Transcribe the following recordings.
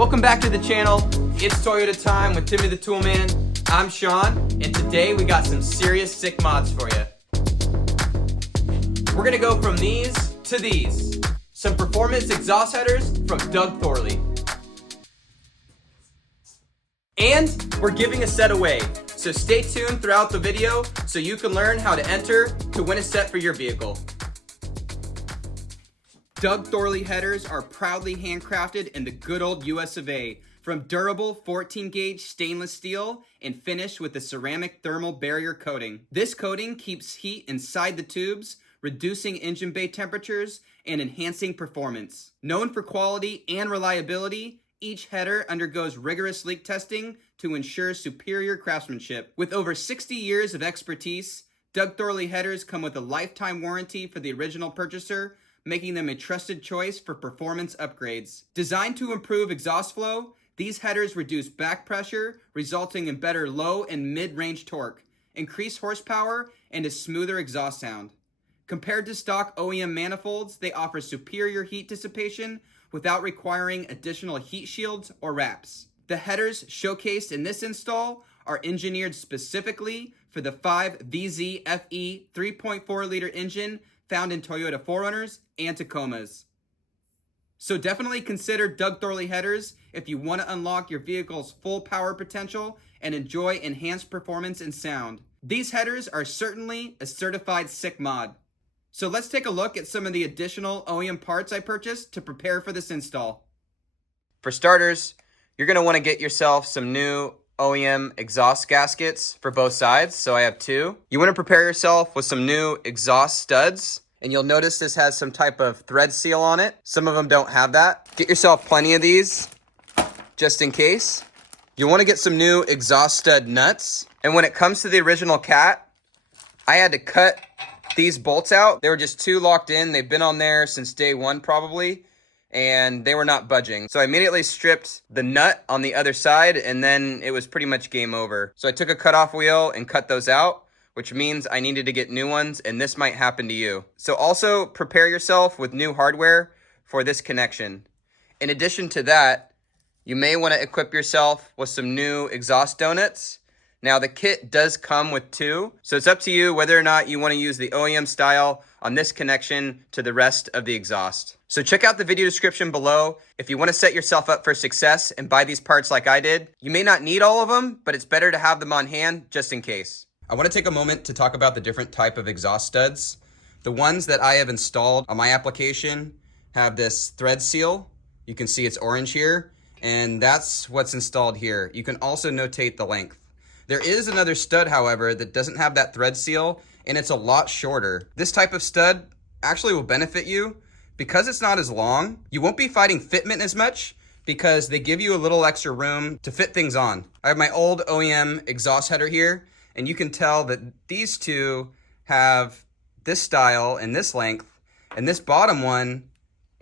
Welcome back to the channel. It's Toyota time with Timmy the Toolman. I'm Sean, and today we got some serious sick mods for you. We're gonna go from these to these. Some performance exhaust headers from Doug Thorley. And we're giving a set away, so stay tuned throughout the video so you can learn how to enter to win a set for your vehicle. Doug Thorley headers are proudly handcrafted in the good old US of A. From durable 14-gauge stainless steel and finished with a ceramic thermal barrier coating. This coating keeps heat inside the tubes, reducing engine bay temperatures and enhancing performance. Known for quality and reliability, each header undergoes rigorous leak testing to ensure superior craftsmanship. With over 60 years of expertise, Doug Thorley headers come with a lifetime warranty for the original purchaser, making them a trusted choice for performance upgrades. Designed to improve exhaust flow, these headers reduce back pressure, resulting in better low and mid-range torque, increased horsepower, and a smoother exhaust sound. Compared to stock OEM manifolds, they offer superior heat dissipation without requiring additional heat shields or wraps. The headers showcased in this install are engineered specifically for the 5VZ-FE 3.4-liter engine found in Toyota 4Runners and Tacomas. So definitely consider Doug Thorley headers if you want to unlock your vehicle's full power potential and enjoy enhanced performance and sound. These headers are certainly a certified SICMOD. So let's take a look at some of the additional OEM parts I purchased to prepare for this install. For starters, you're going to want to get yourself some new OEM exhaust gaskets for both sides, so I have two. You want to prepare yourself with some new exhaust studs, and you'll notice this has some type of thread seal on it. Some of them don't have that. Get yourself plenty of these, just in case. You want to get some new exhaust stud nuts, and when it comes to the original Cat, I had to cut these bolts out. They were just too locked in. They've been on there since day one probably, and they were not budging. So I immediately stripped the nut on the other side, and then it was pretty much game over. So I took a cutoff wheel and cut those out, which means I needed to get new ones, and this might happen to you. So also prepare yourself with new hardware for this connection. In addition to that, you may want to equip yourself with some new exhaust donuts. Now the kit does come with two, so it's up to you whether or not you want to use the OEM style on this connection to the rest of the exhaust. So check out the video description below if you want to set yourself up for success and buy these parts like I did. You may not need all of them, but it's better to have them on hand just in case. I want to take a moment to talk about the different type of exhaust studs. The ones that I have installed on my application have this thread seal. You can see it's orange here, and that's what's installed here. You can also notate the length. There is another stud, however, that doesn't have that thread seal, and it's a lot shorter. This type of stud actually will benefit you because it's not as long. You won't be fighting fitment as much because they give you a little extra room to fit things on. I have my old OEM exhaust header here, and you can tell that these two have this style and this length, and this bottom one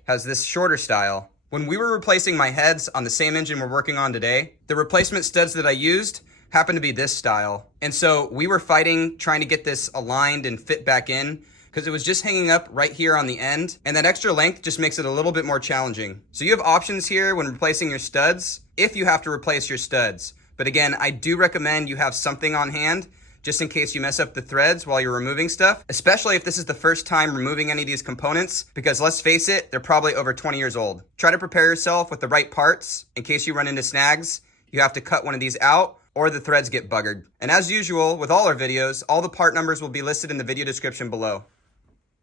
has this shorter style. When we were replacing my heads on the same engine we're working on today, the replacement studs that I used happened to be this style. And so we were fighting trying to get this aligned and fit back in because it was just hanging up right here on the end, and that extra length just makes it a little bit more challenging. So you have options here when replacing your studs if you have to replace your studs. But again, I do recommend you have something on hand just in case you mess up the threads while you're removing stuff, especially if this is the first time removing any of these components, because let's face it, they're probably over 20 years old. Try to prepare yourself with the right parts in case you run into snags. You have to cut one of these out or the threads get buggered. And as usual, with all our videos, all the part numbers will be listed in the video description below.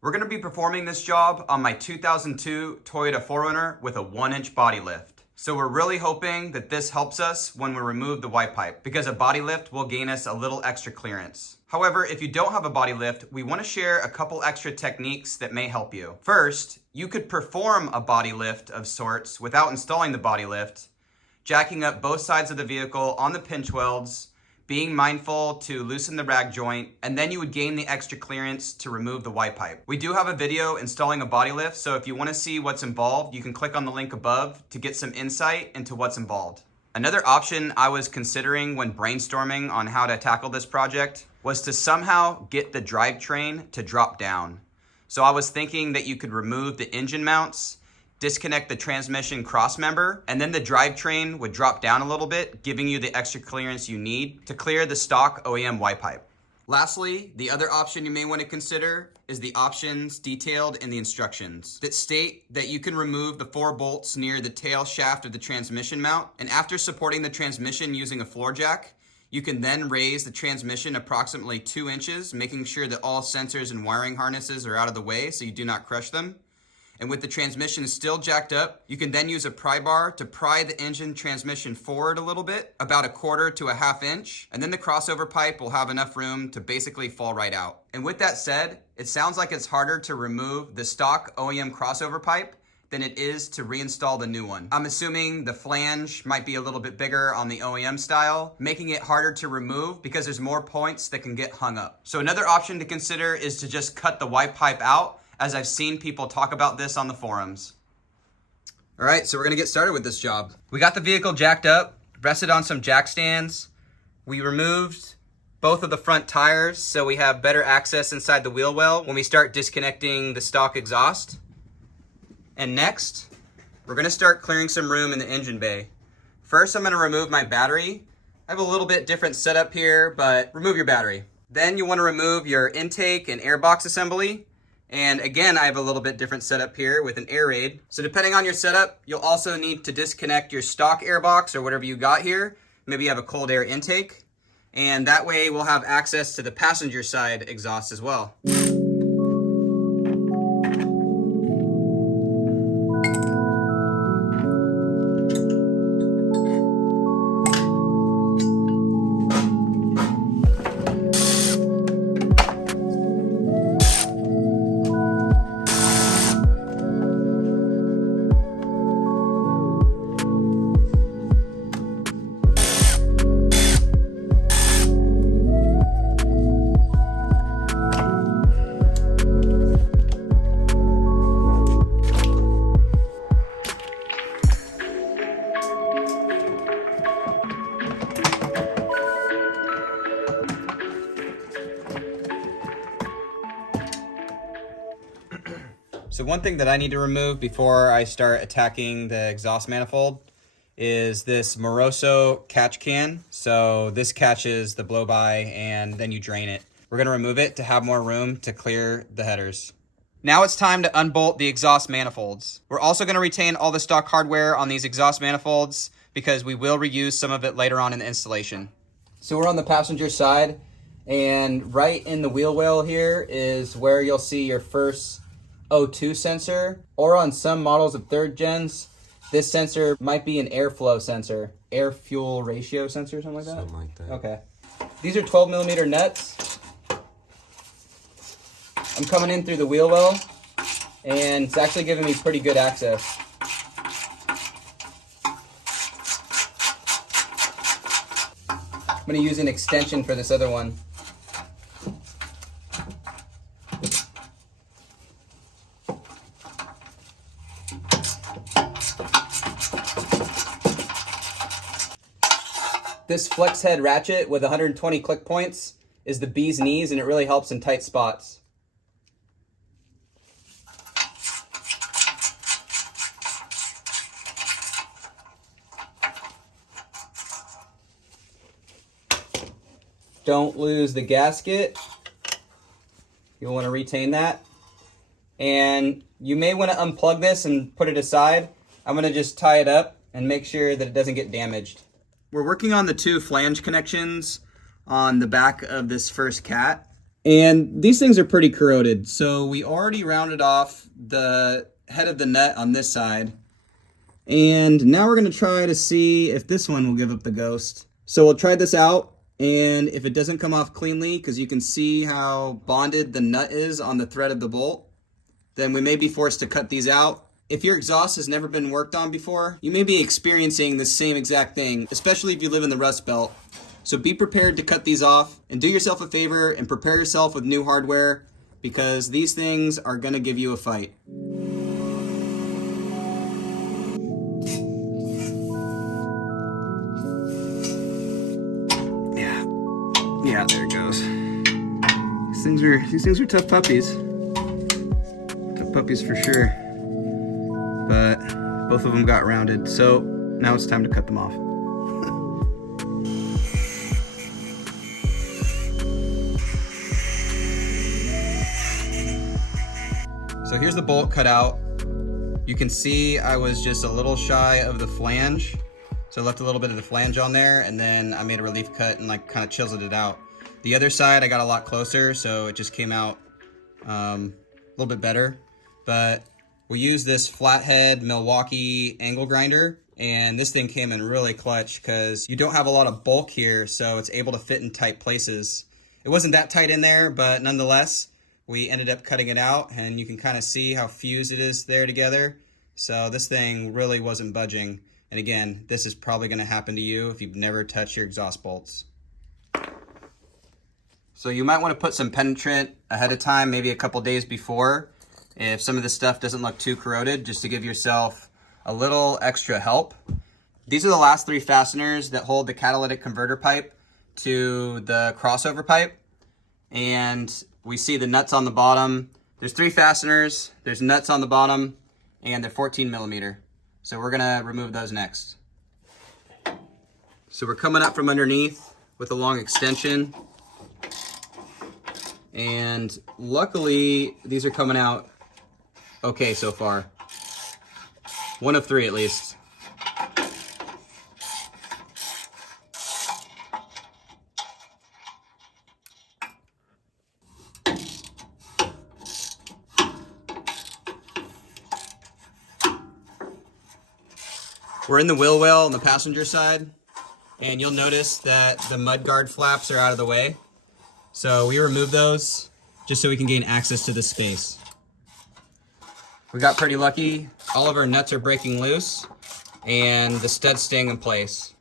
We're gonna be performing this job on my 2002 Toyota 4Runner with a 1-inch body lift. So we're really hoping that this helps us when we remove the Y pipe, because a body lift will gain us a little extra clearance. However, if you don't have a body lift, we wanna share a couple extra techniques that may help you. First, you could perform a body lift of sorts without installing the body lift, jacking up both sides of the vehicle on the pinch welds, being mindful to loosen the rag joint, and then you would gain the extra clearance to remove the Y pipe. We do have a video installing a body lift, so if you want to see what's involved, you can click on the link above to get some insight into what's involved. Another option I was considering when brainstorming on how to tackle this project was to somehow get the drivetrain to drop down. So I was thinking that you could remove the engine mounts, disconnect the transmission cross member, and then the drivetrain would drop down a little bit, giving you the extra clearance you need to clear the stock OEM Y pipe. Lastly, the other option you may want to consider is the options detailed in the instructions that state that you can remove the 4 bolts near the tail shaft of the transmission mount, and after supporting the transmission using a floor jack, you can then raise the transmission approximately 2 inches, making sure that all sensors and wiring harnesses are out of the way so you do not crush them. And with the transmission still jacked up, you can then use a pry bar to pry the engine transmission forward a little bit, about 1/4 to 1/2 inch, and then the crossover pipe will have enough room to basically fall right out. And with that said, it sounds like it's harder to remove the stock OEM crossover pipe than it is to reinstall the new one. I'm assuming the flange might be a little bit bigger on the OEM style, making it harder to remove because there's more points that can get hung up. So another option to consider is to just cut the Y pipe out, as I've seen people talk about this on the forums. All right, so we're gonna get started with this job. We got the vehicle jacked up, rested on some jack stands. We removed both of the front tires so we have better access inside the wheel well when we start disconnecting the stock exhaust. And next, we're gonna start clearing some room in the engine bay. First, I'm gonna remove my battery. I have a little bit different setup here, but remove your battery. Then you wanna remove your intake and air box assembly. And again, I have a little bit different setup here with an air raid. So depending on your setup, you'll also need to disconnect your stock air box or whatever you got here. Maybe you have a cold air intake. And that way we'll have access to the passenger side exhaust as well. So one thing that I need to remove before I start attacking the exhaust manifold is this Moroso catch can. So this catches the blow-by and then you drain it. We're gonna remove it to have more room to clear the headers. Now it's time to unbolt the exhaust manifolds. We're also gonna retain all the stock hardware on these exhaust manifolds because we will reuse some of it later on in the installation. So we're on the passenger side, and right in the wheel well here is where you'll see your first O2 sensor, or on some models of 3rd gens, this sensor might be an airflow sensor, air fuel ratio sensor, something like that? Something like that. Okay. These are 12mm nuts. I'm coming in through the wheel well, and it's actually giving me pretty good access. I'm going to use an extension for this other one. This flex head ratchet with 120 click points is the bee's knees, and it really helps in tight spots. Don't lose the gasket. You'll want to retain that. And you may want to unplug this and put it aside. I'm going to just tie it up and make sure that it doesn't get damaged. We're working on the 2 flange connections on the back of this first cat. And these things are pretty corroded. So we already rounded off the head of the nut on this side. And now we're going to try to see if this one will give up the ghost. So we'll try this out. And if it doesn't come off cleanly, because you can see how bonded the nut is on the thread of the bolt, then we may be forced to cut these out. If your exhaust has never been worked on before, you may be experiencing the same exact thing, especially if you live in the Rust Belt. So be prepared to cut these off, and do yourself a favor and prepare yourself with new hardware, because these things are going to give you a fight. Yeah, there it goes. These things are tough puppies. Tough puppies for sure. But Both of them got rounded, so now it's time to cut them off. So here's the bolt cut out. You can see I was just a little shy of the flange. So I left a little bit of the flange on there, and then I made a relief cut and like kind of chiseled it out. The other side I got a lot closer, so it just came out a little bit better. But we use this flathead Milwaukee angle grinder, and this thing came in really clutch because you don't have a lot of bulk here, so it's able to fit in tight places. It wasn't that tight in there, but nonetheless, we ended up cutting it out, and you can kind of see how fused it is there together. So this thing really wasn't budging. And again, this is probably going to happen to you if you've never touched your exhaust bolts. So you might want to put some penetrant ahead of time, maybe a couple days before, if some of this stuff doesn't look too corroded, just to give yourself a little extra help. These are the last 3 fasteners that hold the catalytic converter pipe to the crossover pipe. And we see the nuts on the bottom. There's 3 fasteners, there's nuts on the bottom, and they're 14 millimeter. So we're gonna remove those next. So we're coming up from underneath with a long extension. And luckily, these are coming out okay so far. 1 of 3 at least. We're in the wheel well on the passenger side, and you'll notice that the mud guard flaps are out of the way. So we remove those just so we can gain access to this space. We got pretty lucky. All of our nuts are breaking loose, and the stud's staying in place.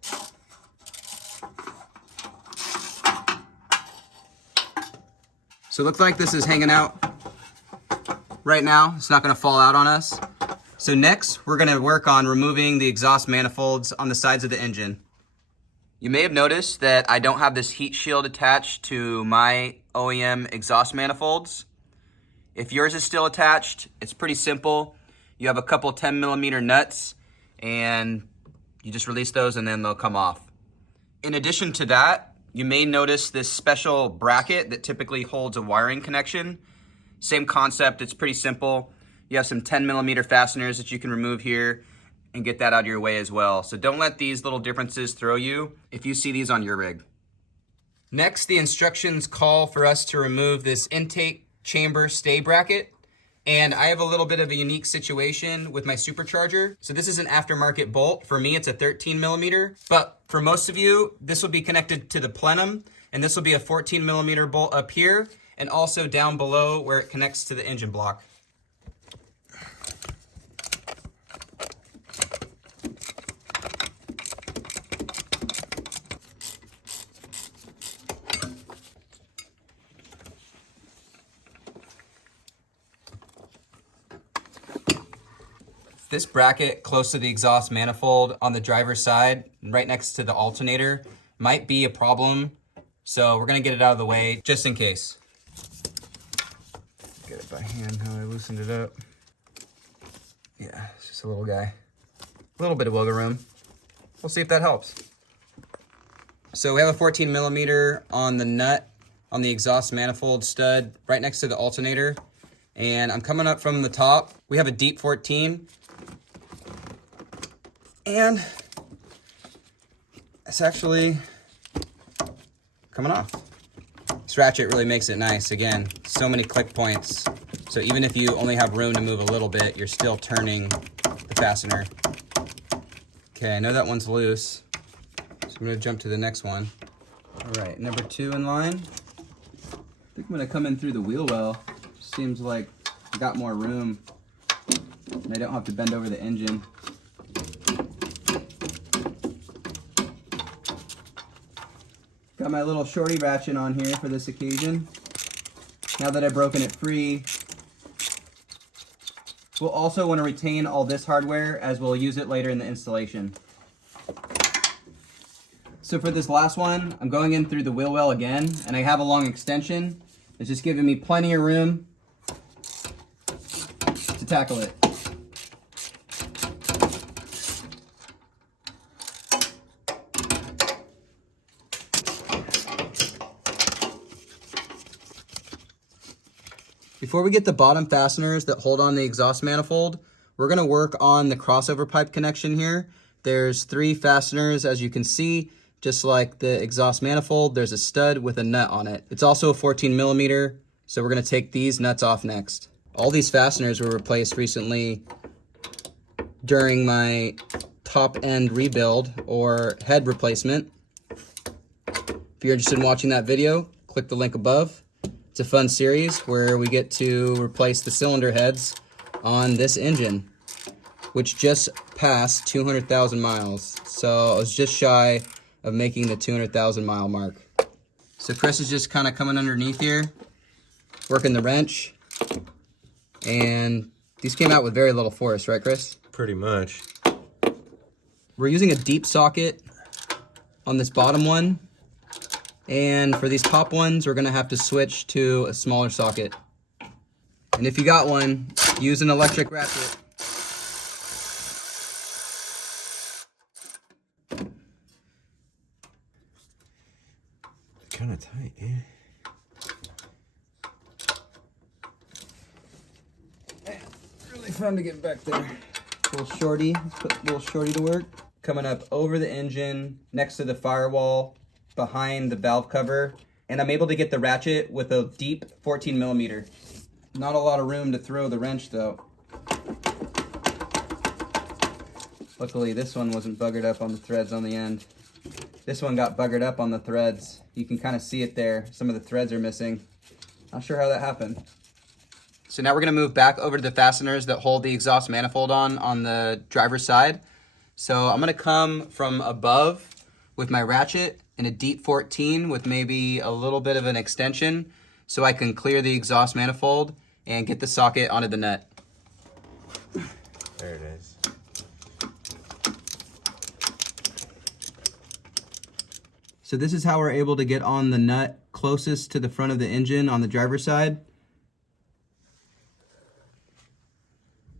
So it looks like this is hanging out right now. It's not gonna fall out on us. So next, we're gonna work on removing the exhaust manifolds on the sides of the engine. You may have noticed that I don't have this heat shield attached to my OEM exhaust manifolds. If yours is still attached, it's pretty simple. You have a couple 10 millimeter nuts, and you just release those and then they'll come off. In addition to that, you may notice this special bracket that typically holds a wiring connection. Same concept, it's pretty simple. You have some 10 millimeter fasteners that you can remove here and get that out of your way as well. So don't let these little differences throw you if you see these on your rig. Next, the instructions call for us to remove this intake chamber stay bracket. And I have a little bit of a unique situation with my supercharger. So this is an aftermarket bolt. For me, it's a 13 millimeter, but for most of you, this will be connected to the plenum, and this will be a 14 millimeter bolt up here, and also down below where it connects to the engine block. This bracket close to the exhaust manifold on the driver's side, right next to the alternator, might be a problem. So we're gonna get it out of the way just in case. Get it by hand how I loosened it up. Yeah, it's just a little guy. A little bit of wiggle room. We'll see if that helps. So we have a 14 millimeter on the nut on the exhaust manifold stud right next to the alternator. And I'm coming up from the top. We have a deep 14. And it's actually coming off. This ratchet really makes it nice. Again, so many click points. So even if you only have room to move a little bit, you're still turning the fastener. Okay, I know that one's loose. So I'm gonna jump to the next one. All right, number 2 in line. I think I'm gonna come in through the wheel well. Seems like I got more room and I don't have to bend over the engine. Got my little shorty ratchet on here for this occasion. Now that I've broken it free, we'll also want to retain all this hardware as we'll use it later in the installation. So for this last one, I'm going in through the wheel well again, and I have a long extension. It's just giving me plenty of room to tackle it. Before we get the bottom fasteners that hold on the exhaust manifold, we're gonna work on the crossover pipe connection here. There's 3 fasteners, as you can see, just like the exhaust manifold, there's a stud with a nut on it. It's also a 14 millimeter, so we're gonna take these nuts off next. All these fasteners were replaced recently during my top end rebuild or head replacement. If you're interested in watching that video, click the link above. It's a fun series where we get to replace the cylinder heads on this engine, which just passed 200,000 miles. So I was just shy of making the 200,000 mile mark. So Chris is just kind of coming underneath here, working the wrench, and these came out with very little force, right, Chris? Pretty much. We're using a deep socket on this bottom one. And for these top ones, we're gonna have to switch to a smaller socket. And if you got one, use an electric ratchet. Kind of tight, yeah. Really fun to get back there. Little shorty, let's put little shorty to work. Coming up over the engine, next to the firewall, behind the valve cover, and I'm able to get the ratchet with a deep 14 millimeter. Not a lot of room to throw the wrench though. Luckily this one wasn't buggered up on the threads on the end. This one got buggered up on the threads. You can kind of see it there. Some of the threads are missing. Not sure how that happened. So now we're gonna move back over to the fasteners that hold the exhaust manifold on the driver's side. So I'm gonna come from above with my ratchet in a deep 14 with maybe a little bit of an extension so I can clear the exhaust manifold and get the socket onto the nut. There it is. So this is how we're able to get on the nut closest to the front of the engine on the driver's side.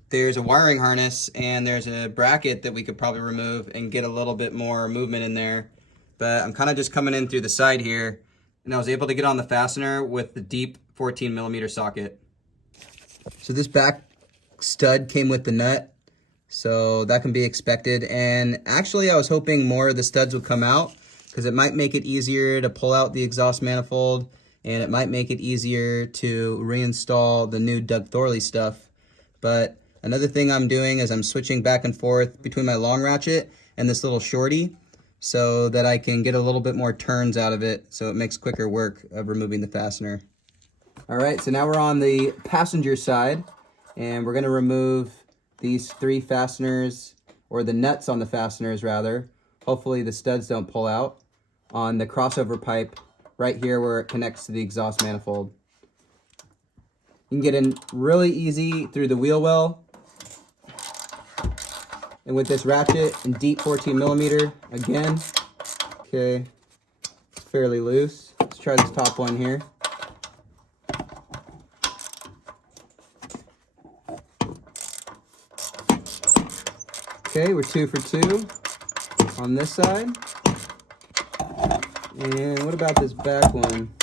There's a wiring harness and there's a bracket that we could probably remove and get a little bit more movement in there. But I'm kind of just coming in through the side here, and I was able to get on the fastener with the deep 14 millimeter socket. So this back stud came with the nut, so that can be expected. And actually I was hoping more of the studs would come out because it might make it easier to pull out the exhaust manifold, and it might make it easier to reinstall the new Doug Thorley stuff. But another thing I'm doing is I'm switching back and forth between my long ratchet and this little shorty, so that I can get a little bit more turns out of it, so it makes quicker work of removing the fastener. All right, so now we're on the passenger side, and we're gonna remove these 3 fasteners, or the nuts on the fasteners rather. Hopefully the studs don't pull out on the crossover pipe right here where it connects to the exhaust manifold. You can get in really easy through the wheel well. And with this ratchet and deep 14 millimeter, again, okay, fairly loose. Let's try this top one here. Okay, we're 2 for 2 on this side. And what about this back one?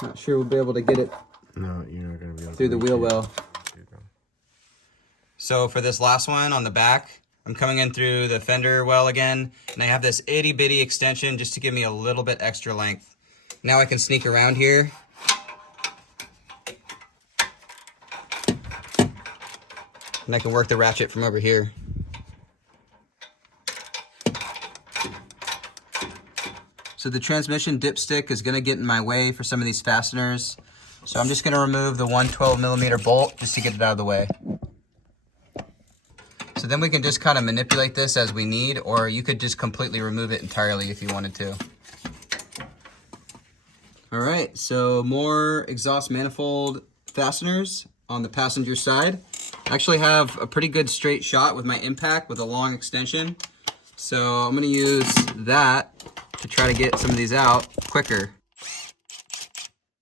Not sure we'll be able to get it. No, you're not going to be able to. Through the wheel well. So for this last one on the back, I'm coming in through the fender well again, and I have this itty bitty extension just to give me a little bit extra length. Now I can sneak around here. And I can work the ratchet from over here. So the transmission dipstick is gonna get in my way for some of these fasteners. So I'm just gonna remove the 112 millimeter bolt just to get it out of the way. So then we can just kind of manipulate this as we need, or you could just completely remove it entirely if you wanted to. All right, so more exhaust manifold fasteners on the passenger side. I actually have a pretty good straight shot with my impact with a long extension. So I'm gonna use that to try to get some of these out quicker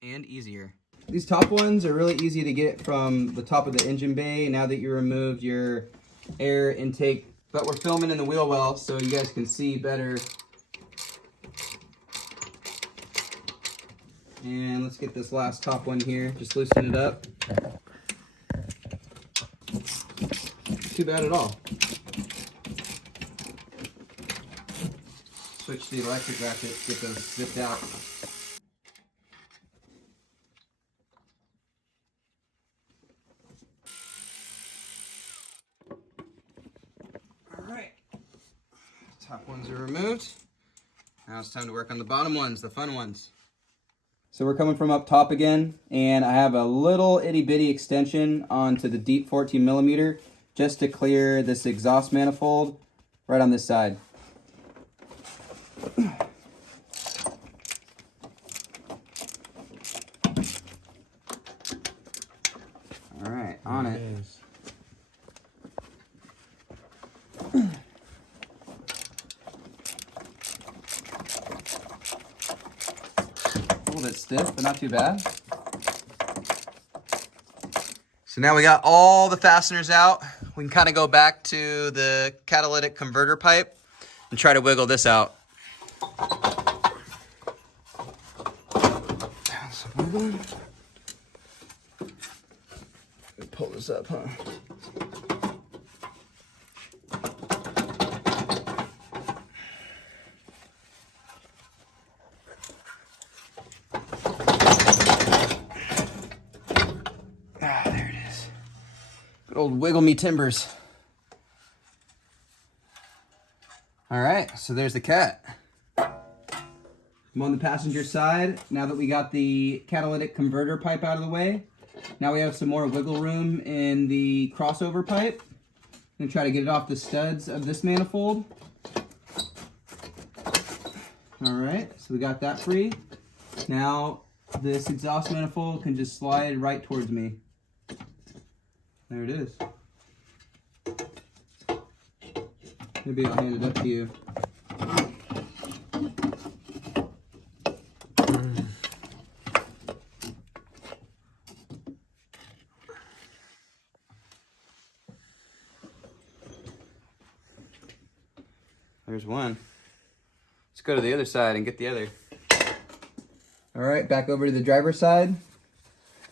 and easier. These top ones are really easy to get from the top of the engine bay now that you removed your air intake, but we're filming in the wheel well so you guys can see better. And let's get this last top one here. Just loosen it up. Too bad at all. Switch to the electric bracket, get those zipped out. Alright. Top ones are removed. Now it's time to work on the bottom ones, the fun ones. So we're coming from up top again, and I have a little itty bitty extension onto the deep 14mm just to clear this exhaust manifold right on this side. All right, on it. A little bit stiff, but not too bad. So now we got all the fasteners out. We can kind of go back to the catalytic converter pipe and try to wiggle this out. Pull this up, huh? Ah, there it is. Good old wiggle me timbers. All right, so there's the cat. I'm on the passenger side. Now that we got the catalytic converter pipe out of the way, now we have some more wiggle room in the crossover pipe. I'm gonna try to get it off the studs of this manifold. All right, so we got that free. Now this exhaust manifold can just slide right towards me. There it is. Maybe I'll hand it up to you. There's one. Let's go to the other side and get the other. All right, back over to the driver's side.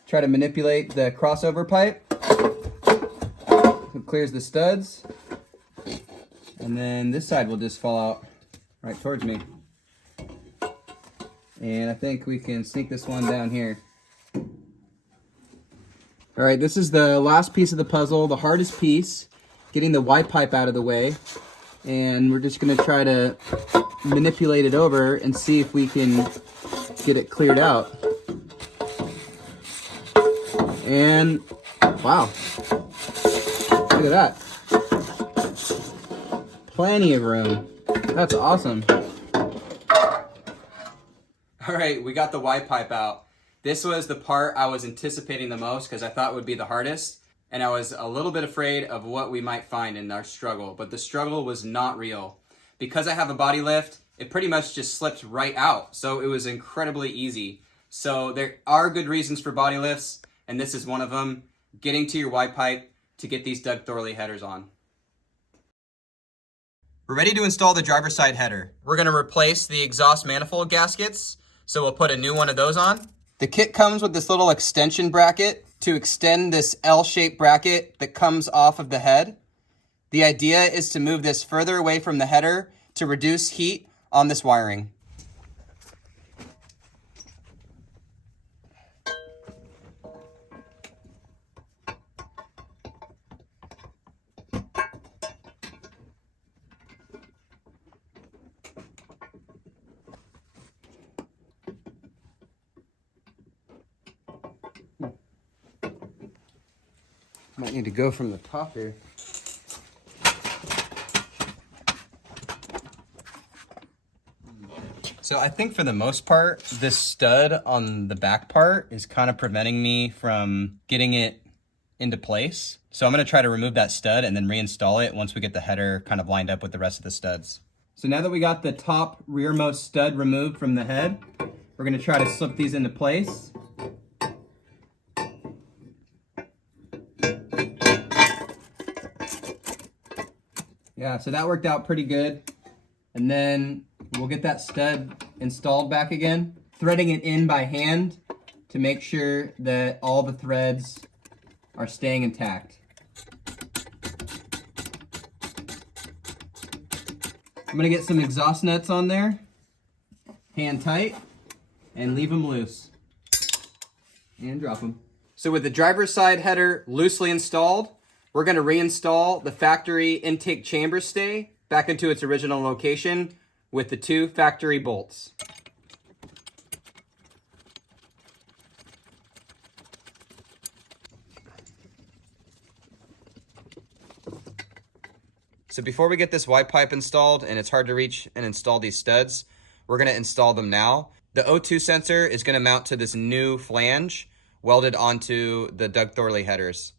Try to manipulate the crossover pipe. It clears the studs. And then this side will just fall out right towards me. And I think we can sneak this one down here. All right, this is the last piece of the puzzle, the hardest piece, getting the Y pipe out of the way. And we're just gonna try to manipulate it over and see if we can get it cleared out. And wow, look at that. Plenty of room. That's awesome. All right, we got the Y pipe out. This was the part I was anticipating the most because I thought it would be the hardest. And I was a little bit afraid of what we might find in our struggle, but the struggle was not real. Because I have a body lift, it pretty much just slipped right out. So it was incredibly easy. So there are good reasons for body lifts, and this is one of them, getting to your Y pipe to get these Doug Thorley headers on. We're ready to install the driver's side header. We're gonna replace the exhaust manifold gaskets, so we'll put a new one of those on. The kit comes with this little extension bracket to extend this L-shaped bracket that comes off of the head. The idea is to move this further away from the header to reduce heat on this wiring. Might need to go from the top here. So I think for the most part, this stud on the back part is kind of preventing me from getting it into place. So I'm gonna try to remove that stud and then reinstall it once we get the header kind of lined up with the rest of the studs. So now that we got the top rearmost stud removed from the head, we're gonna try to slip these into place. Yeah, so that worked out pretty good. And then we'll get that stud installed back again. threading it in by hand to make sure that all the threads are staying intact. I'm gonna get some exhaust nuts on there, hand tight, and leave them loose. And drop them. So with the driver's side header loosely installed, we're gonna reinstall the factory intake chamber stay back into its original location with the 2 factory bolts. So before we get this Y pipe installed, and it's hard to reach and install these studs, we're gonna install them now. The O2 sensor is gonna mount to this new flange welded onto the Doug Thorley headers.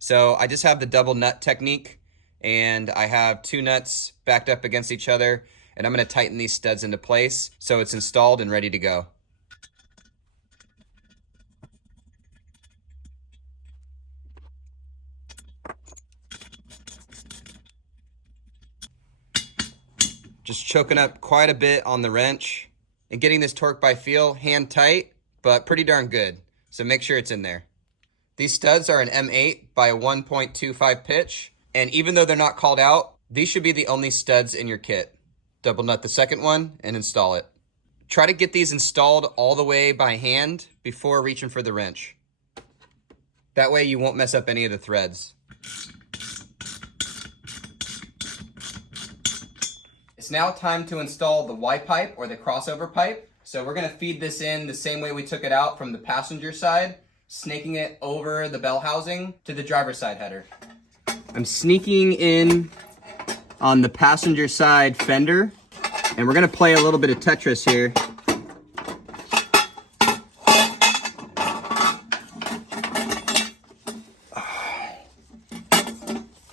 So I just have the double nut technique, and I have 2 nuts backed up against each other, and I'm gonna tighten these studs into place so it's installed and ready to go. Just choking up quite a bit on the wrench and getting this torque by feel, hand tight, but pretty darn good. So make sure it's in there. These studs are an M8 by a 1.25 pitch. And even though they're not called out, these should be the only studs in your kit. Double nut the second one and install it. Try to get these installed all the way by hand before reaching for the wrench. That way you won't mess up any of the threads. It's now time to install the Y pipe or the crossover pipe. So we're gonna feed this in the same way we took it out from the passenger side, snaking it over the bell housing to the driver's side header. I'm sneaking in on the passenger side fender, and we're gonna play a little bit of Tetris here.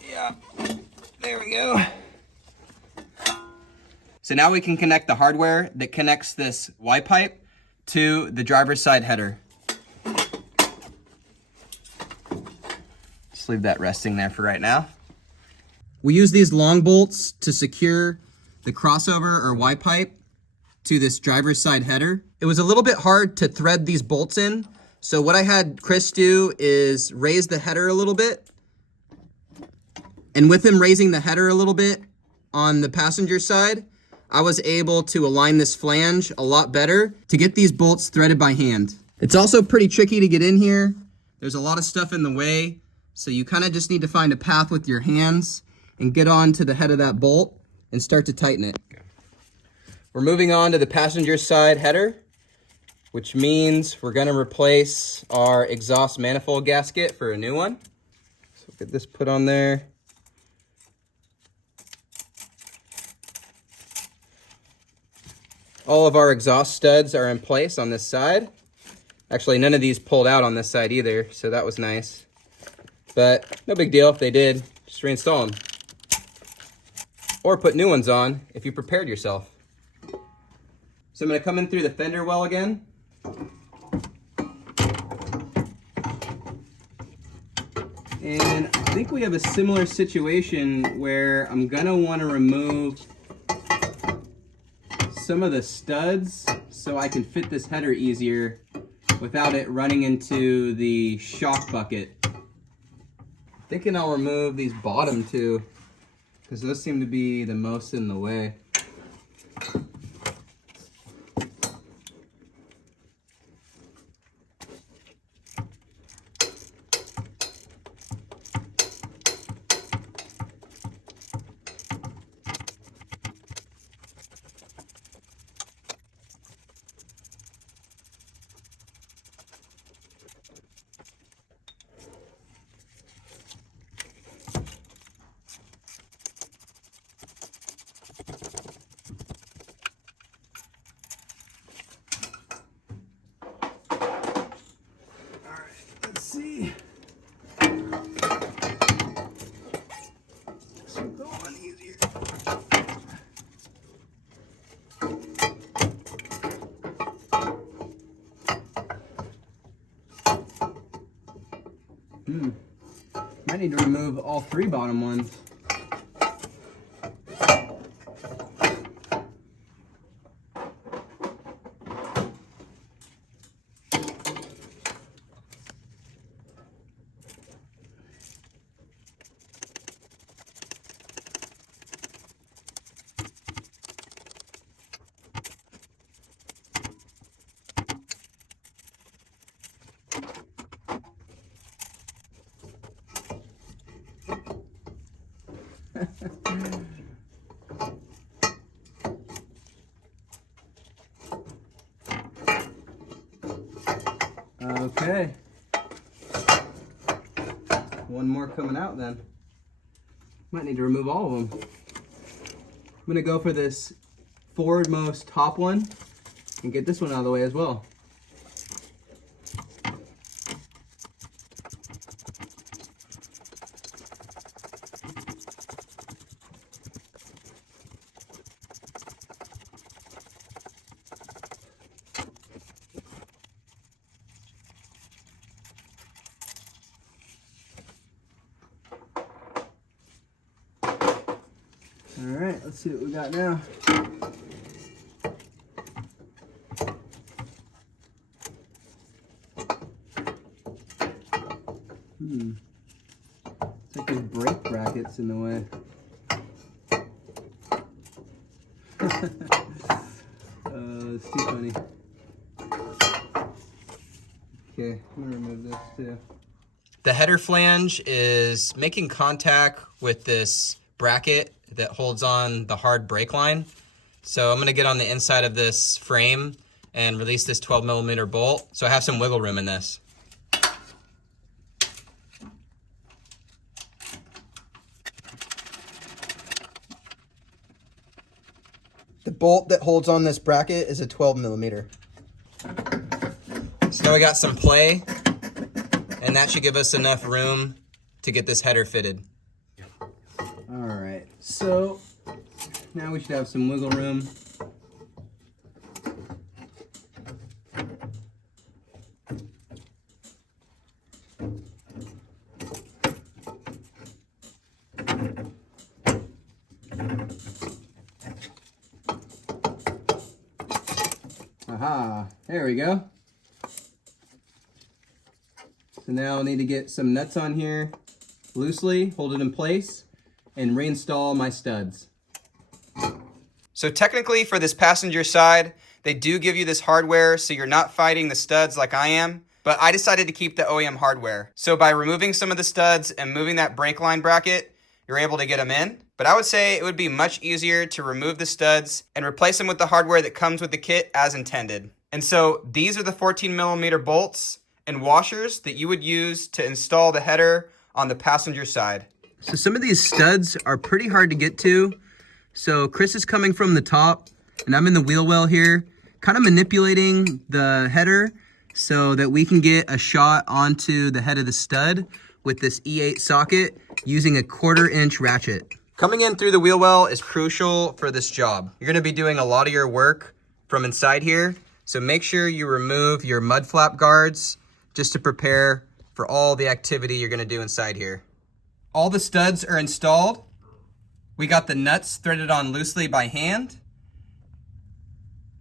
Yeah, there we go. So now we can connect the hardware that connects this Y pipe to the driver's side header. Just leave that resting there for right now. We use these long bolts to secure the crossover or Y pipe to this driver's side header. It was a little bit hard to thread these bolts in, so what I had Chris do is raise the header a little bit. And with him raising the header a little bit on the passenger side, I was able to align this flange a lot better to get these bolts threaded by hand. It's also pretty tricky to get in here. There's a lot of stuff in the way, so you kind of just need to find a path with your hands and get on to the head of that bolt and start to tighten it. We're moving on to the passenger side header, which means we're gonna replace our exhaust manifold gasket for a new one. So get this put on there. All of our exhaust studs are in place on this side. Actually, none of these pulled out on this side either, so that was nice. But no big deal if they did. Just reinstall them. Or put new ones on if you prepared yourself. So I'm gonna come in through the fender well again. And I think we have a similar situation where I'm gonna wanna remove some of the studs so I can fit this header easier without it running into the shock bucket. Thinking I'll remove these bottom two because those seem to be the most in the way. See. This will go on easier. Might need to remove all 3 bottom ones. Okay. One more coming out then. Might need to remove all of them. I'm gonna go for this forwardmost top one and get this one out of the way as well. All right, let's see what we got now. It's like there's brake brackets in the way. It's too funny. Okay, I'm gonna remove this too. The header flange is making contact with this bracket that holds on the hard brake line. So I'm gonna get on the inside of this frame and release this 12mm bolt. So I have some wiggle room in this. The bolt that holds on this bracket is a 12mm. So now we got some play, and that should give us enough room to get this header fitted. All right, so now we should have some wiggle room. Aha, there we go. So now I'll need to get some nuts on here loosely, hold it in place, and reinstall my studs. So technically for this passenger side, they do give you this hardware so you're not fighting the studs like I am, but I decided to keep the OEM hardware. So by removing some of the studs and moving that brake line bracket, you're able to get them in. But I would say it would be much easier to remove the studs and replace them with the hardware that comes with the kit as intended. And so these are the 14mm bolts and washers that you would use to install the header on the passenger side. So some of these studs are pretty hard to get to. So Chris is coming from the top and I'm in the wheel well here, kind of manipulating the header so that we can get a shot onto the head of the stud with this E8 socket using a 1/4-inch ratchet. Coming in through the wheel well is crucial for this job. You're gonna be doing a lot of your work from inside here, so make sure you remove your mud flap guards just to prepare for all the activity you're gonna do inside here. All the studs are installed. We got the nuts threaded on loosely by hand.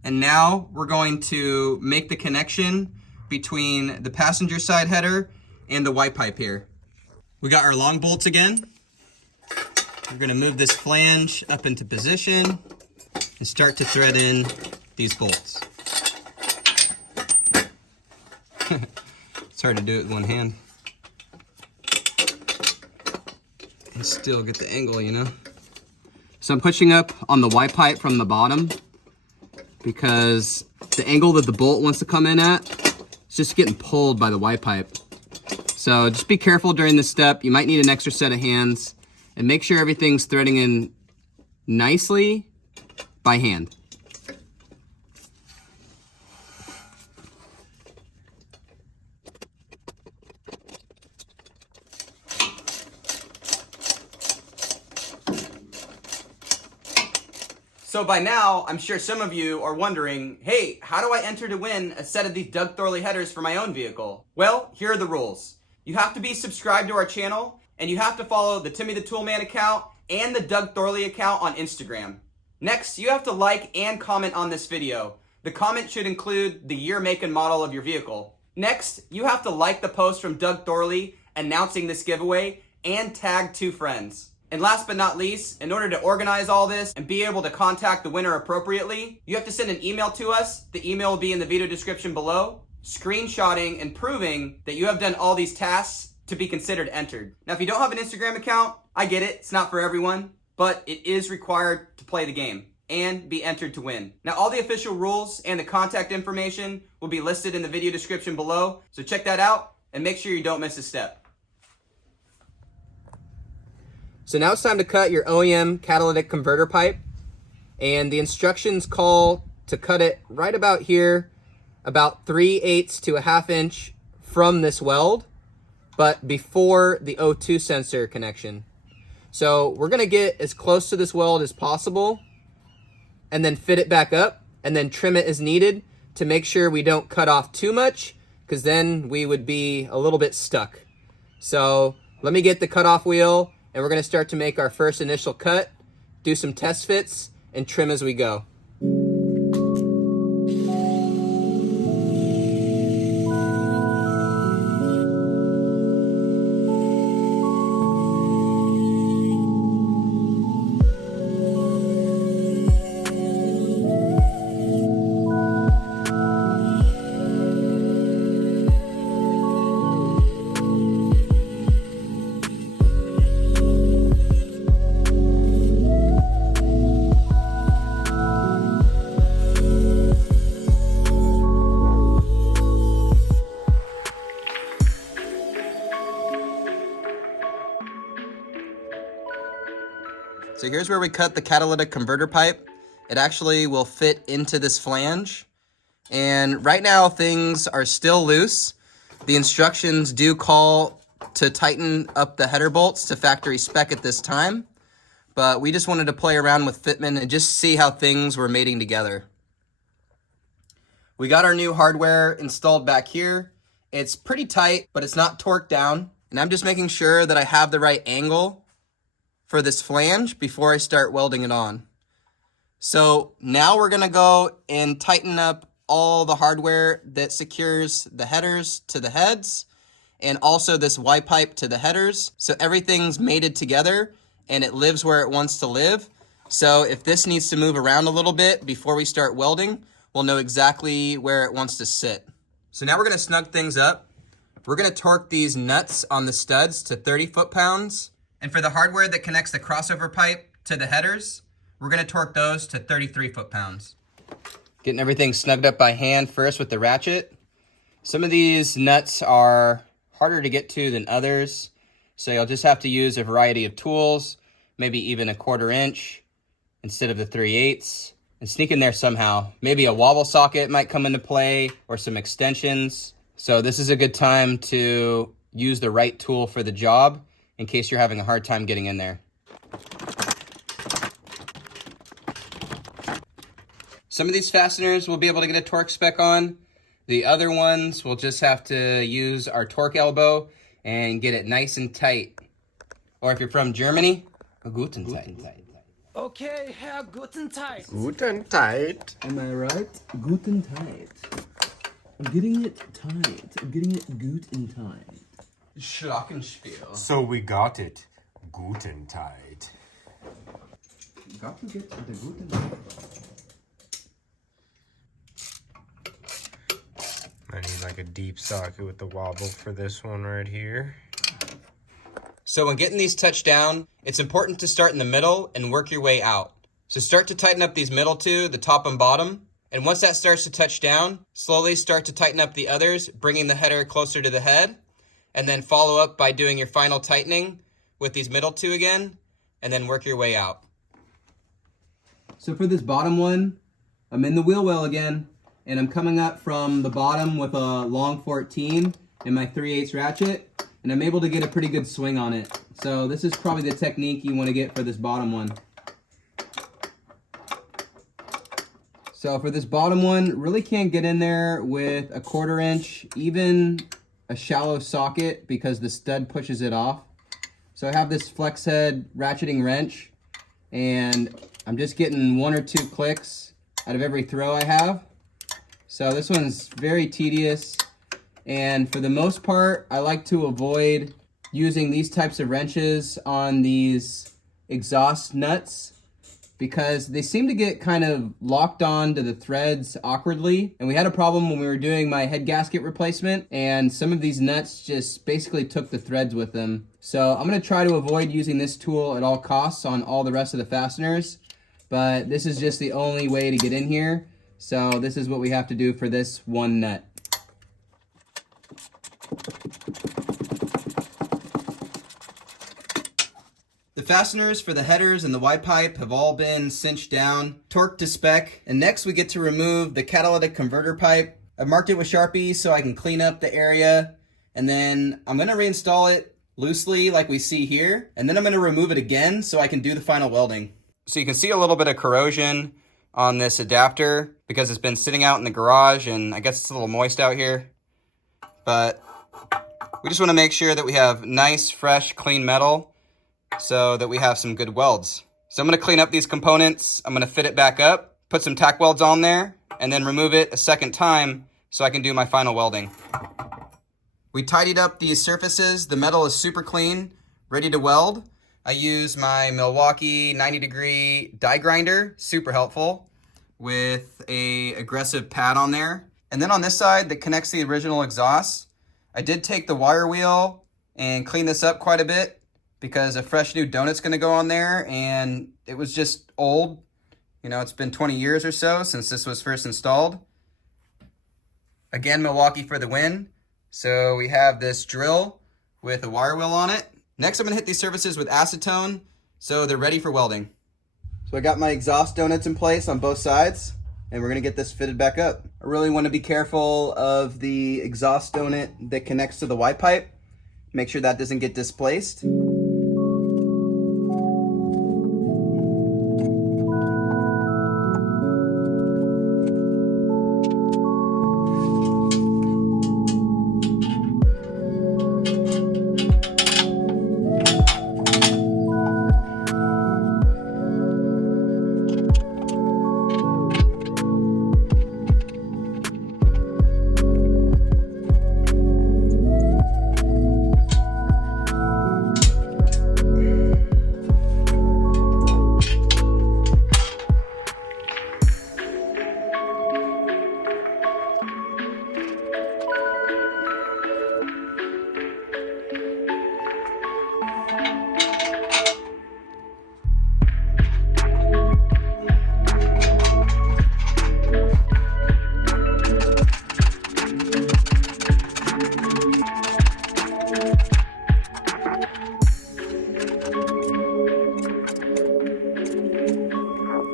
And now we're going to make the connection between the passenger side header and the white pipe here. We got our long bolts again. We're gonna move this flange up into position and start to thread in these bolts. It's hard to do it with one hand. And still get the angle, you know? So I'm pushing up on the white pipe from the bottom because the angle that the bolt wants to come in at is just getting pulled by the white pipe. So just be careful during this step. You might need an extra set of hands and make sure everything's threading in nicely by hand. So by now, I'm sure some of you are wondering, hey, how do I enter to win a set of these Doug Thorley headers for my own vehicle? Well, here are the rules. You have to be subscribed to our channel, and you have to follow the Timmy the Toolman account and the Doug Thorley account on Instagram. Next, you have to like and comment on this video. The comment should include the year, make, and model of your vehicle. Next, you have to like the post from Doug Thorley announcing this giveaway and tag 2 friends. And last but not least, in order to organize all this and be able to contact the winner appropriately, you have to send an email to us. The email will be in the video description below, screenshotting and proving that you have done all these tasks to be considered entered. Now, if you don't have an Instagram account, I get it, it's not for everyone, but it is required to play the game and be entered to win. Now, all the official rules and the contact information will be listed in the video description below, so check that out and make sure you don't miss a step. So now it's time to cut your OEM catalytic converter pipe, and the instructions call to cut it right about here, about 3/8 to a 1/2 inch from this weld, but before the O2 sensor connection. So we're gonna get as close to this weld as possible and then fit it back up and then trim it as needed to make sure we don't cut off too much, because then we would be a little bit stuck. So let me get the cutoff wheel and we're gonna start to make our first initial cut, do some test fits, and trim as we go. So here's where we cut the catalytic converter pipe. It actually will fit into this flange. And right now things are still loose. The instructions do call to tighten up the header bolts to factory spec at this time. But we just wanted to play around with fitment and just see how things were mating together. We got our new hardware installed back here. It's pretty tight, but it's not torqued down. And I'm just making sure that I have the right angle for this flange before I start welding it on. So now we're gonna go and tighten up all the hardware that secures the headers to the heads and also this Y pipe to the headers. So everything's mated together and it lives where it wants to live. So if this needs to move around a little bit before we start welding, we'll know exactly where it wants to sit. So now we're gonna snug things up. We're gonna torque these nuts on the studs to 30 foot-pounds. And for the hardware that connects the crossover pipe to the headers, we're gonna torque those to 33 foot-pounds. Getting everything snugged up by hand first with the ratchet. Some of these nuts are harder to get to than others, so you'll just have to use a variety of tools, maybe even a 1/4 inch instead of the 3/8, and sneak in there somehow. Maybe a wobble socket might come into play or some extensions. So this is a good time to use the right tool for the job in case you're having a hard time getting in there. Some of these fasteners we'll be able to get a torque spec on. The other ones we'll just have to use our torque elbow and get it nice and tight. Or if you're from Germany, a guten tight. Okay, Herr Guten Tight. Guten tight. Am I right? Guten tight. I'm getting it tight. I'm getting it guten tight. Schlockenspiel. So we got it. Guten tight. Got to get the guten tight. I need like a deep socket with the wobble for this one right here. So when getting these touched down, it's important to start in the middle and work your way out. So start to tighten up these middle two, the top and bottom. And once that starts to touch down, slowly start to tighten up the others, bringing the header closer to the head. And then follow up by doing your final tightening with these middle two again, and then work your way out. So for this bottom one, I'm in the wheel well again, and I'm coming up from the bottom with a long 14 and my 3/8 ratchet, and I'm able to get a pretty good swing on it. So this is probably the technique you want to get for this bottom one. So for this bottom one, really can't get in there with a 1/4 inch, even a shallow socket, because the stud pushes it off. So I have this flex head ratcheting wrench, and I'm just getting 1 or 2 clicks out of every throw I have. So this one's very tedious, and for the most part, I like to avoid using these types of wrenches on these exhaust nuts, because they seem to get kind of locked on to the threads awkwardly. And we had a problem when we were doing my head gasket replacement, and some of these nuts just basically took the threads with them. So I'm gonna try to avoid using this tool at all costs on all the rest of the fasteners, but this is just the only way to get in here. So this is what we have to do for this one nut. The fasteners for the headers and the Y pipe have all been cinched down, torqued to spec, and next we get to remove the catalytic converter pipe. I've marked it with Sharpie so I can clean up the area, and then I'm going to reinstall it loosely like we see here, and then I'm going to remove it again so I can do the final welding. So you can see a little bit of corrosion on this adapter because it's been sitting out in the garage, and I guess it's a little moist out here, but we just want to make sure that we have nice, fresh, clean metal so that we have some good welds. So I'm going to clean up these components. I'm going to fit it back up, put some tack welds on there, and then remove it a second time so I can do my final welding. We tidied up these surfaces. The metal is super clean, ready to weld. I use my Milwaukee 90-degree die grinder, super helpful, with a aggressive pad on there. And then on this side that connects the original exhaust, I did take the wire wheel and clean this up quite a bit, because a fresh new donut's gonna go on there, and it was just old. You know, it's been 20 years or so since this was first installed. Again, Milwaukee for the win. So we have this drill with a wire wheel on it. Next, I'm gonna hit these surfaces with acetone so they're ready for welding. So I got my exhaust donuts in place on both sides, and we're gonna get this fitted back up. I really wanna be careful of the exhaust donut that connects to the Y pipe. Make sure that doesn't get displaced.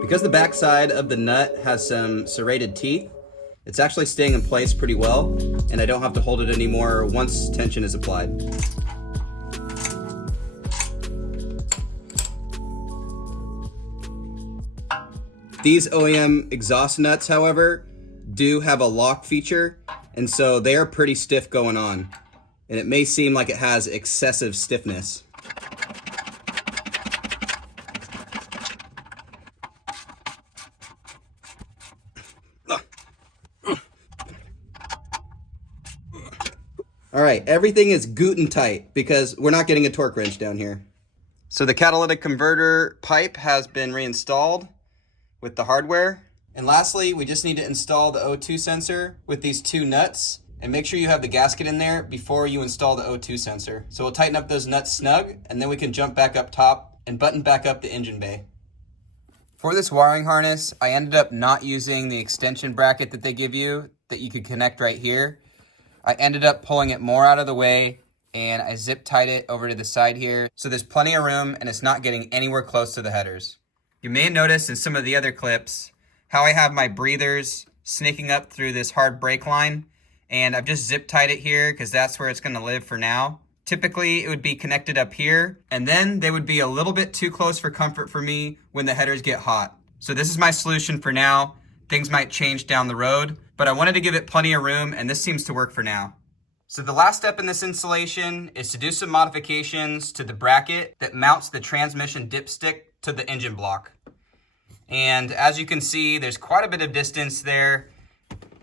Because the backside of the nut has some serrated teeth, it's actually staying in place pretty well, and I don't have to hold it anymore once tension is applied. These OEM exhaust nuts, however, do have a lock feature, and so they are pretty stiff going on, and it may seem like it has excessive stiffness. All right, everything is Guten tight because we're not getting a torque wrench down here. So the catalytic converter pipe has been reinstalled with the hardware. And lastly, we just need to install the O2 sensor with these two nuts, and make sure you have the gasket in there before you install the O2 sensor. So we'll tighten up those nuts snug, and then we can jump back up top and button back up the engine bay. For this wiring harness, I ended up not using the extension bracket that they give you that you could connect right here. I ended up pulling it more out of the way, and I zip tied it over to the side here. So there's plenty of room, and it's not getting anywhere close to the headers. You may notice in some of the other clips how I have my breathers snaking up through this hard brake line, and I've just zip tied it here because that's where it's gonna live for now. Typically it would be connected up here, and then they would be a little bit too close for comfort for me when the headers get hot. So this is my solution for now. Things might change down the road, but I wanted to give it plenty of room, and this seems to work for now. So the last step in this installation is to do some modifications to the bracket that mounts the transmission dipstick to the engine block. And as you can see, there's quite a bit of distance there.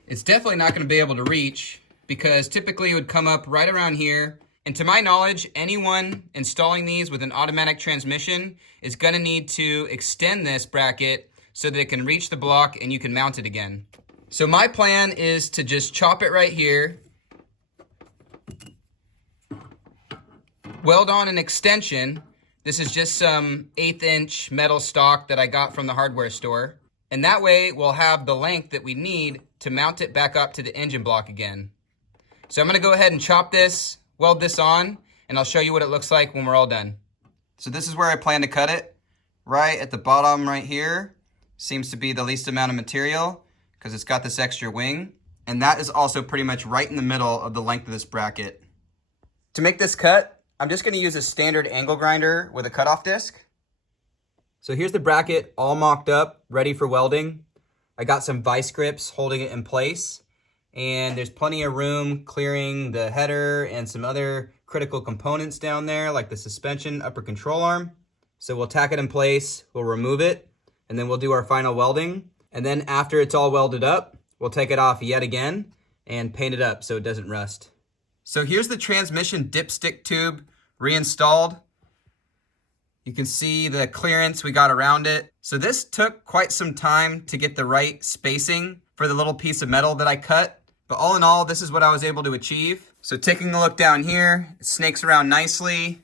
It's definitely not going to be able to reach because typically it would come up right around here And to my knowledge, anyone installing these with an automatic transmission is going to need to extend this bracket so that it can reach the block and you can mount it again. So my plan is to just chop it right here, weld on an extension. This is just some 1/8 inch metal stock that I got from the hardware store. And that way we'll have the length that we need to mount it back up to the engine block again. So I'm gonna go ahead and chop this, weld this on, and I'll show you what it looks like when we're all done. So this is where I plan to cut it. Right at the bottom right here seems to be the least amount of material because it's got this extra wing. And that is also pretty much right in the middle of the length of this bracket. To make this cut, I'm just gonna use a standard angle grinder with a cutoff disc. So here's the bracket all mocked up, ready for welding. I got some vice grips holding it in place, and there's plenty of room clearing the header and some other critical components down there, like the suspension upper control arm. So we'll tack it in place, we'll remove it, and then we'll do our final welding. And then after it's all welded up, we'll take it off yet again and paint it up so it doesn't rust. So here's the transmission dipstick tube reinstalled. You can see the clearance we got around it. So this took quite some time to get the right spacing for the little piece of metal that I cut. But all in all, this is what I was able to achieve. So taking a look down here, it snakes around nicely.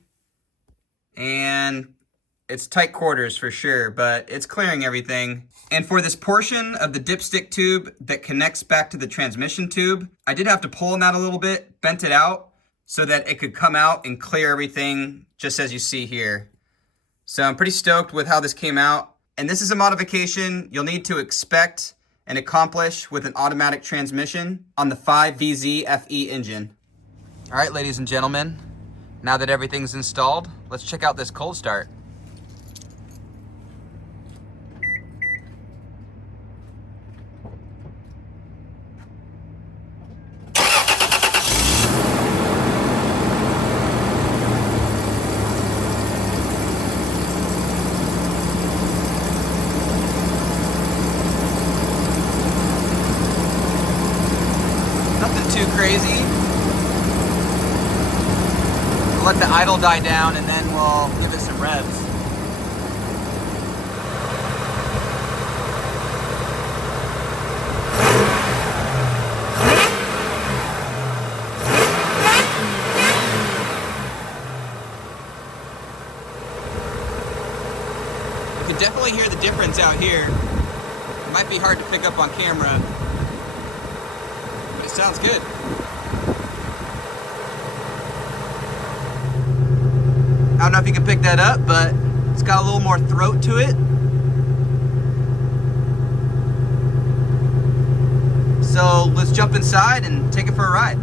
And it's tight quarters for sure, but it's clearing everything. And for this portion of the dipstick tube that connects back to the transmission tube, I did have to pull on that a little bit, bent it out, so that it could come out and clear everything just as you see here. So I'm pretty stoked with how this came out. And this is a modification you'll need to expect and accomplish with an automatic transmission on the 5VZ-FE engine. All right, ladies and gentlemen, now that everything's installed, let's check out this cold start. Too crazy. We'll let the idle die down and then we'll give it some revs. You can definitely hear the difference out here. It might be hard to pick up on camera. It sounds good. I don't know if you can pick that up, but it's got a little more throat to it. So let's jump inside and take it for a ride.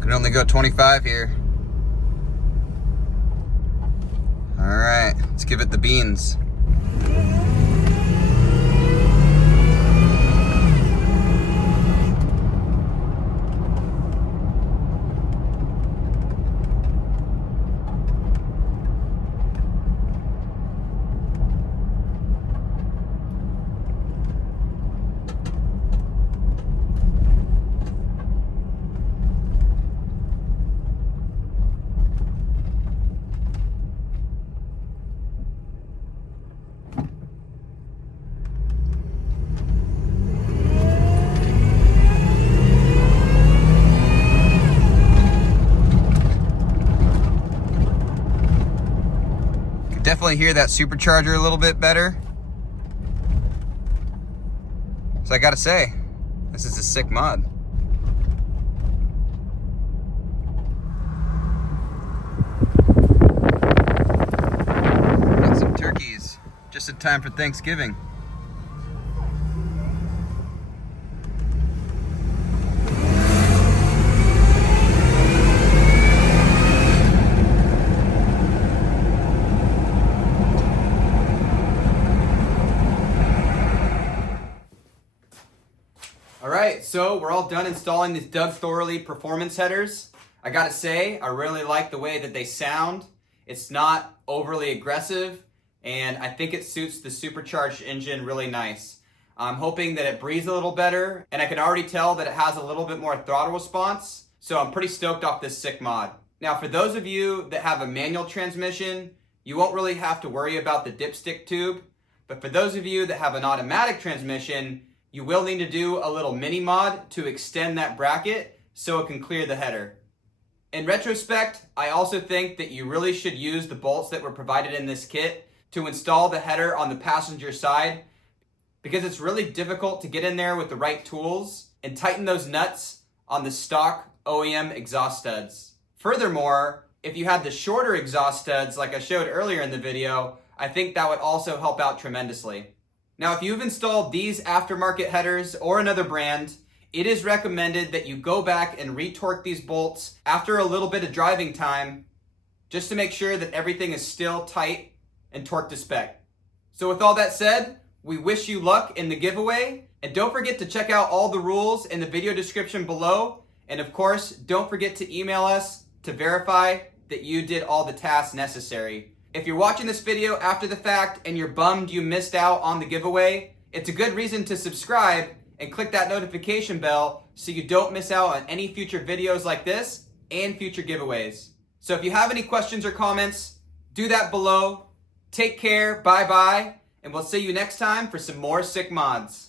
Can only go 25 here. All right, let's give it the beans. Definitely hear that supercharger a little bit better. So I gotta say, this is a sick mod. Got some turkeys, just in time for Thanksgiving. Alright, so we're all done installing these Doug Thorley performance headers. I gotta say, I really like the way that they sound. It's not overly aggressive, and I think it suits the supercharged engine really nice. I'm hoping that it breathes a little better, and I can already tell that it has a little bit more throttle response, so I'm pretty stoked off this SICMOD. Now, for those of you that have a manual transmission, you won't really have to worry about the dipstick tube, but for those of you that have an automatic transmission, you will need to do a little mini mod to extend that bracket so it can clear the header. In retrospect, I also think that you really should use the bolts that were provided in this kit to install the header on the passenger side, because it's really difficult to get in there with the right tools and tighten those nuts on the stock OEM exhaust studs. Furthermore, if you had the shorter exhaust studs like I showed earlier in the video, I think that would also help out tremendously. Now, if you've installed these aftermarket headers or another brand, it is recommended that you go back and retorque these bolts after a little bit of driving time, just to make sure that everything is still tight and torqued to spec. So with all that said, we wish you luck in the giveaway, and don't forget to check out all the rules in the video description below, and of course, don't forget to email us to verify that you did all the tasks necessary. If you're watching this video after the fact and you're bummed you missed out on the giveaway, it's a good reason to subscribe and click that notification bell so you don't miss out on any future videos like this and future giveaways. So if you have any questions or comments, do that below. Take care, bye-bye, and we'll see you next time for some more SICMODS.